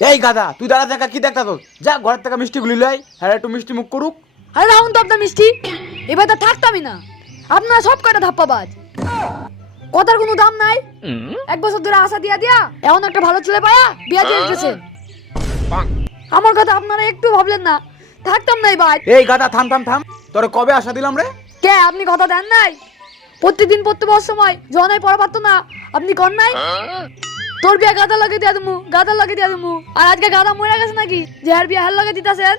এই গাদা, তুই দাঁড়া দেখা কি দেখতা তোর? যা ঘরের থেকে মিষ্টি গুলি লই, হ্যাঁ একটু মিষ্টি মুখ করুক। আরে রাউন্ড তো আপনার মিষ্টি, এবার তো থাকতামই না। আপনারা সব কয়টা ধাপ্পাবাজ, কথার কোনো দাম নাই। 1 বছর ধরে আশা দিয়া দিয়া এমন একটা ভালো ছেলে পায়া বিয়া দিয়ে দিতেছেন। আমার কথা আপনারা একটু ভাবলেন না, থাকতাম নাই ভাই। এই গাদা থাম থাম থাম, তোরে কবে আশা দিলাম রে? কে আপনি কথা দেন নাই? প্রত্যেকদিন পড়তে বসার সময় জনাই পড়া পারতো না, আপনি কর নাই? তোর বিয়া গাদা লাগে দিয়া দেবো, গাদা লাগে দিয়া দেবো। আর আজকে গাদা মরে গেছে নাকি যে আর বিয়া হার লাগে দিতাছেন?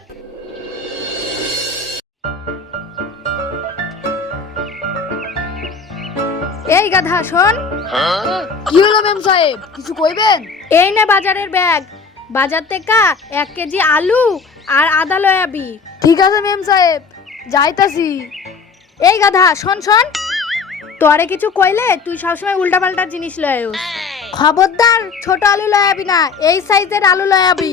এই গাধা শোন, কি হলো মেম সাহেব, কিছু কইবেন? এই নে বাজারের ব্যাগ। বাজার থেকে 1 কেজি আলু আর আদা লয়াবি। ঠিক আছে মেম সাহেব, যাইতাছি। এই গাধা শোন শোন, তোরে কিছু কইলে তুই সবসময় উল্টাপাল্টা জিনিস লয়াস। খবরদার ছোট আলু লয়াবি না, এই সাইজের আলু লয়াবি,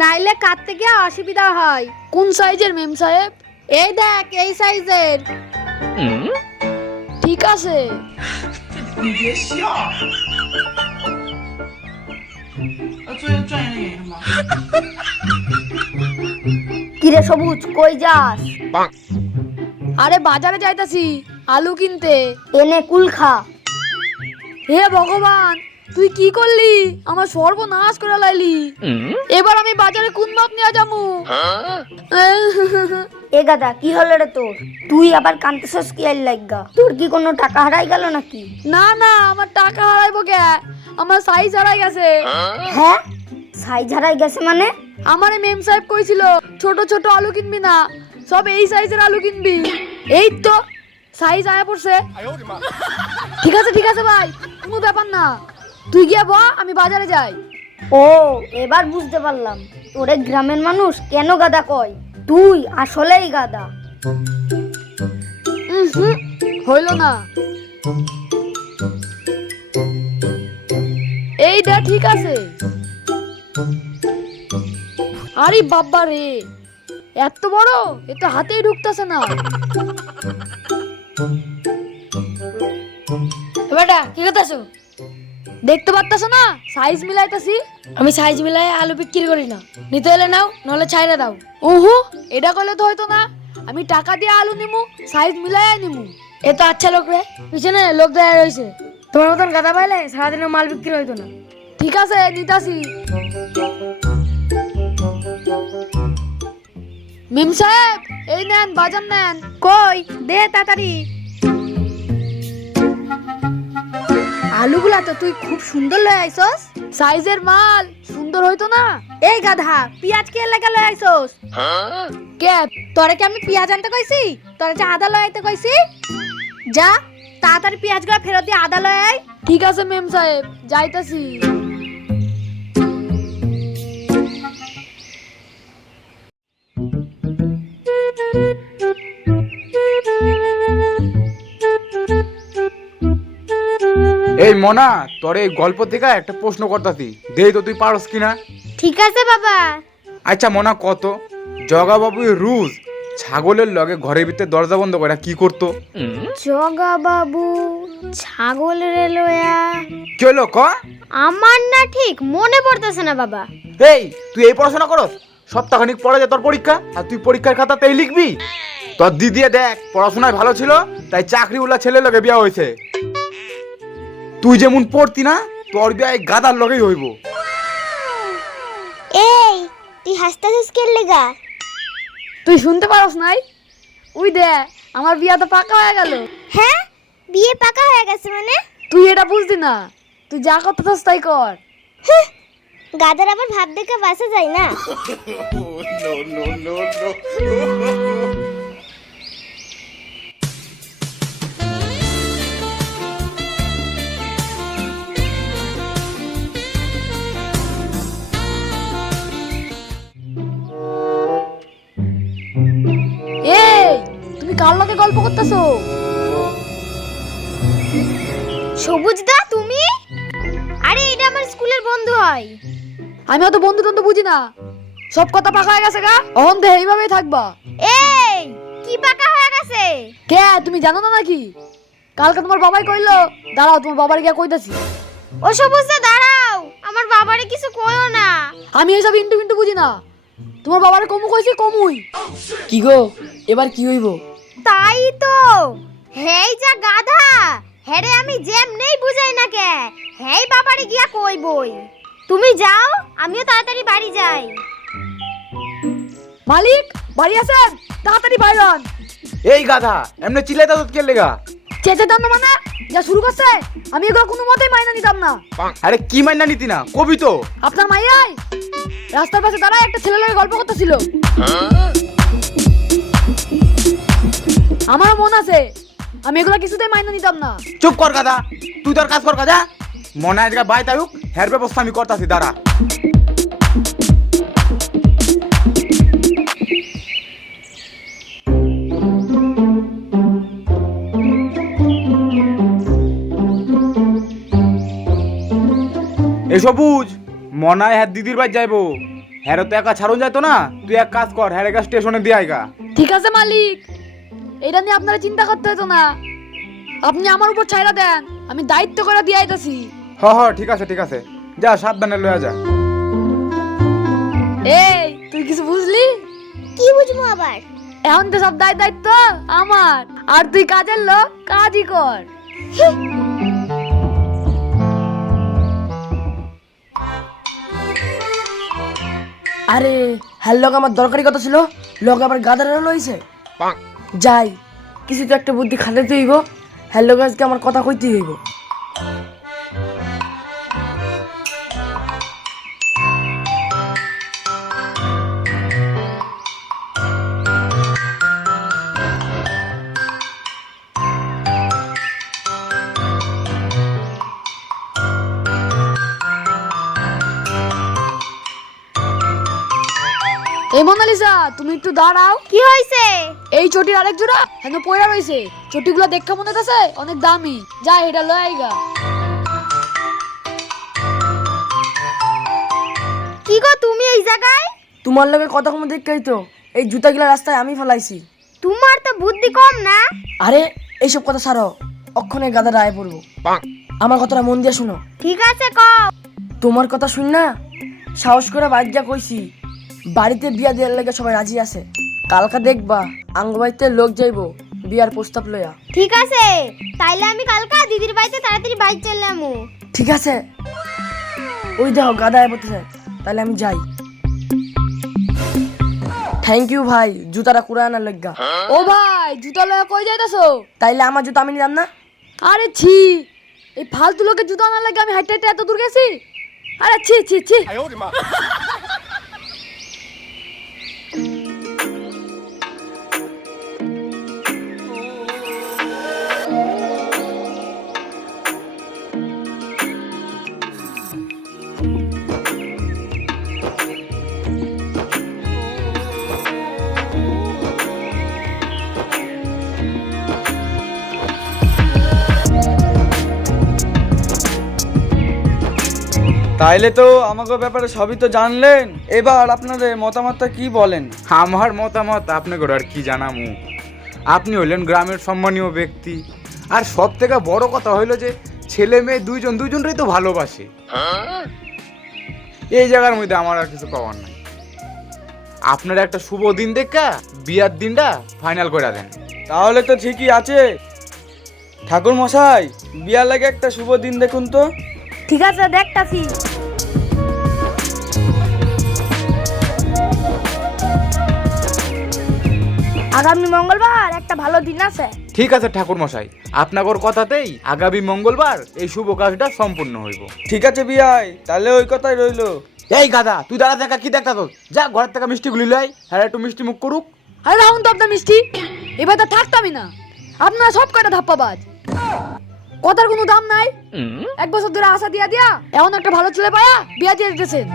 নাইলে কাটতে গিয়ে অসুবিধা হয়। কোন সাইজের মেম সাহেব? এই দেখ এই সাইজের। ঠিক আছে। কিরে সবুজ কই যাস? আরে বাজারে যাইতাছি আলু কিনতে। এনে কুল খা। হে ভগবান, তুই কি করলি? আমার সর্বনাশ করে লাইলি। এবার আমি বাজারে কোন মাপ নিয়ে যাবো? এ গাদা কি হলো রে তোর? তুই আবার কান্তেছস কি আইল লাগা? তোর কি কোনো টাকা হারাই গেল নাকি? না না, আমার টাকা হারাইবো কে? আমার সাইজ হারাই গেছে। হ্যাঁ সাইজ হারাই গেছে মানে? আমারে মেম সাহেব কইছিল ছোট ছোট আলু কিনবি না, সব এই সাইজের আলু কিনবি। এই তো সাইজ আয়া পড়ছে। ঠিক আছে ভাই, কোনো ব্যাপার না। তুই গিয়ে ব, আমি বাজারে যাই। ও এবার বুঝতে পারলাম তোরে গ্রামের মানুষ কেন গাদা কয়। তুই আসলেই গাদা। হইল না। এইটা ঠিক আছে। আরে বাবা রে, এত বড়, এ তো হাতেই ঢুকতেছে না। বেটা কি করতেছো? দেখতে পারতাছ না সাইজ মিলাইতাছি। আমি সাইজ মিলাই আলু বিক্রি করি না, নিতে এলে নাও, নাহলে ছাইরা দাও। ওহো, এটা করলে তো হয়তো না। আমি টাকা দিয়ে আলু নিমু, সাইজ মিলাই নিমু। এ তো আচ্ছা লোক রে, পিছনে লোক দেয়া রয়েছে। তোমার মতন গাদা পাইলে সারাদিনে মাল বিক্রি হইতো না। ঠিক আছে, নিতাছি। মিম সাহেব, এই নেন বাজার নেন। কই দে তাড়াতাড়ি। আলুগুলা তো তুই খুব সুন্দর লয়ে আইছস। সাইজের মাল সুন্দর হইতো না? এই গাধা পিয়াজ কে লাগা লয়ে আইছস? কে? তোরে কি আমি পিয়াজ আনতে কইছি? তোরে যে আদা লয়ে আইতে কইছি? যা তাড়াতাড়ি পিয়াজগুলো ফেরত দিয়ে আদা লয়ে আই। ঠিক আছে মেম সাহেব, যাইতাছি। এই মনা, তোর এই গল্প থেকে একটা প্রশ্ন করতাছি, দেই তো তুই পারস কিনা? ঠিক আছে বাবা। আচ্ছা মনা, কত জগাবাবু রুজ ছাগলের লগে ঘরের ভিতরে দরজা বন্ধ করে কি করতো? জগা বাবু ছাগলের লয়া, কি হলো ক? আমার না ঠিক মনে পড়তেছে না বাবা। এই তুই এই পড়াশোনা করস? সপ্তাহখানিক পরে যে তোর পরীক্ষা, আর তুই পরীক্ষার খাতাতেই লিখবি? তোর দিদি দেখ পড়াশোনায় ভালো ছিল, তাই চাকরিওয়ালা ছেলে লগে বিয়া হয়েছে। তুই যেমন পড়তি না, তোর বিয়া এই গাদার লগেই হইব। এই তুই হাসতাছিস কে লাগা? তুই শুনতে পারস নাই? উই দে, আমার বিয়া তো পাকা হয়ে গেল। হ্যাঁ বিয়ে পাকা হয়ে গেছে মানে? তুই এটা বুঝদি না, তুই যা করতেছস তাই কর। গাদার আবার ভাব দেখে বাসা যায় না। এই তুমি কার লগে গল্প করতেছো? সবুজ দা তুমি? আরে এটা আমার স্কুলের বন্ধু হয়। আমি অত বন্ধু টন্ধু বুঝি না, সব কথা পাকা হয়ে গেছে গা। অহন দে এইভাবেই থাকবা। এই কি পাকা হয়ে গেছে? কে তুমি জানো না নাকি? কালকে তোমার বাবাই কইলো। দাঁড়াও, তোমার বাবার গিয়া কইতাছি। ও সবুজ দা দাঁড়াও, আমার বাবারে কিছু কইও না। আমি এইসব ইন্টু মিন্টু বুঝি না। তোমার বাবার কমু কইছি কমুই। কি গো এবার কি হইব? তাই তো, হেই যা গাধা, হেরে আমি যেমনেই বুঝাই না কে, হেই বাবারে গিয়া কইবই। তুমি যাও, আমিও তাড়াতাড়ি বাড়ি যাই। মালিক বাড়ি আছেন? তাড়াতাড়ি বাইরে হন। এই গাধা এমনি চিল্লাইতে তো কে লেগা? চেঁচে দাম না মানে যা শুরু করছে, আমি এগুলো কোনো মতেই মাইনা নিতাম না। আরে কি মাইনা নিতি না কবি তো। আপনার মাইয়াই রাস্তার পাশে দাঁড়ায় একটা ছেলের লগে গল্প করতেছিল। আমারও মন আছে, আমি এগুলো কিছুতেই মাইনা নিতাম না। চুপ কর গাধা, তুই তোর কাজ কর গাধা। মনে হয় আজকে বাই তাইক হের ব্যবস্থা আমি করতাছি, দাঁড়া। এ সবুজ, মনে হয় হ্যাঁ দিদির বাড়ি যাইবো। হ্যাঁ তো একা ছাড়ুন যাইতো না, তুই এক কাজ কর, হ্যাঁ একা স্টেশনে দিয়ে আইগা। ঠিক আছে মালিক, এটা নিয়ে আপনারা চিন্তা করতে হতো না। আপনি আমার উপর ছাইরা দেন, আমি দায়িত্ব করে দিয়ে আইতাছি। হ ঠিক আছে ঠিক আছে, যা সাবধানে লয়া যা। এই তুই কিছু বুঝলি? কি বুঝবো আবার? এখন তো সব দায়িত্ব আমার, আর তুই কাজের লোক, কাজই কর। আরে হ্যাঁ লোক আমার দরকারি কথা ছিল, লোক আবার গাদার লইছে। যাই কিছু তো একটা বুদ্ধি খাটাইতে হইব। হ্যাঁ লোক আজকে আমার কথা কইতে হইব। এই মোনালিসা, তুমি একটু দাঁড়াও। কি হইছে? এই চটির আরেক জোড়া হেন পয়রা রইছে। চটিগুলো দেখা মনে হইতাছে অনেক দামি। যা এটা লয় আইগা। কি গো তুমি এই জায়গায়? তোমার লগে কথা কম দেখেই তো এই জুতাগুলা রাস্তায় আমি ফেলাইছি। তোমার তো বুদ্ধি কম না? আরে এইসব কথা ছাড়ো, অক্ষণে গাদার আয় পড়বো। আমার কথাটা মন দিয়ে শুনো। ঠিক আছে কও। তোমার কথা শুন না, সাহস করে বাইর যা কইছি। বাড়িতে বিয়া দেওয়ার লাগে সবাই রাজি আছে। কালকা দেখবা আঙ্গবাড়িতে লোক যাইবো বিয়ার প্রস্তাব লইয়া। ঠিক আছে, তাইলে আমি কালকা দিদির বাড়িতে তাড়াতাড়ি বাইক চললাম। ঠিক আছে, ওই দেখো গাদা আয় পড়তেছে, তাহলে আমি যাই। থ্যাংক ইউ ভাই, জুতাটা কুড়া আনার লজ্ঞা। ও ভাই, জুতা লয়া কই যাইতাছো? তাইলে আমার জুতা আমি নিলাম না। আরে ছি, এই ফালতু লোকের জুতা আনার লাগে আমি হাইটে হাইটে এত দূর গেছি? আরে ছি ছি ছি। তাইলে তো আমাকে ব্যাপারে সবই তো জানলেন, এবার আপনাদের মতামতটা কি বলেন? আমার মতামত আপনাকে আর কি জানামু। আপনি হইলেন গ্রামের সম্মানীয় ব্যক্তি, আর সব থেকে বড় কথা হইলো যে ছেলে মেয়ে দুইজনই তো ভালোবাসে। এই জায়গার মধ্যে আমার আর কিছু পাওয়ার নাই। আপনার একটা শুভ দিন দেখা বিয়ার দিনটা ফাইনাল করে দেন। তাহলে তো ঠিকই আছে ঠাকুর মশাই, বিয়ার লাগে একটা শুভ দিন দেখুন তো। ঠিক আছে, দেখতাছি। আগামী মঙ্গলবার একটা ভালো দিন আছে। ঠিক আছে ঠাকুর মশাই, আপনার কথাতেই আগামী মঙ্গলবার এই শুভ কাজটা সম্পূর্ণ হইব। ঠিক আছে বিয়াই, তাহলে ওই কথাই রইলো। এই গাধা, তুই দাঁড়া দেখা কি দেখতা তো, যা ঘরের থেকে মিষ্টি গুলি লই, হ্যাঁ একটু মিষ্টি মুখ করুক। আরে রাহুন তো আপনার মিষ্টি, এবার তো থাকতামই না। আপনারা সব কয়টা ধাপ্পাবাজ, কথার কোনো দাম নাই। 1 বছর ধরে আশা দিয়া দিয়া এমন একটা ভালো ছেলে পায়া বিয়া দিয়ে দিতেছেন।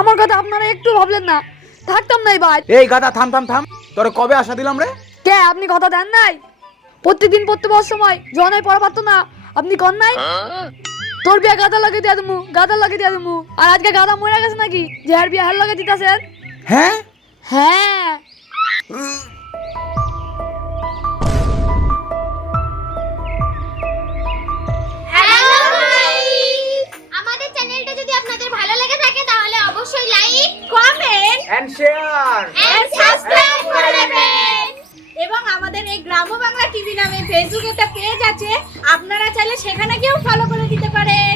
আমার কথা আপনারা একটু ভাবলেন না, থাকতাম নাই ভাই। এই গাধা থাম থাম থাম, তোরে কবে আশা দিলাম রে? কে আপনি কথা দেন নাই? প্রত্যেকদিন পড়তে বসার সময় জনাই পড়া পারতো না, আপনি কর নাই? তোর বিয়া গাদা লাগে দিয়া দেবো, গাদা লাগে দিয়া দেবো। আর আজকে গাদা মরে গেছে নাকি যে আর বিয়া হার লাগে দিতেছেন? হ্যাঁ হ্যাঁ। আমাদের এন্ড শেয়ার। সাবস্ক্রাইব করে দেবেন। এবং আমাদের এই গ্রাম্য বাংলা টিভি নামে ফেসবুকে একটা পেজ আছে, আপনারা চাইলে সেখানে গিয়েও ফলো করে দিতে পারেন।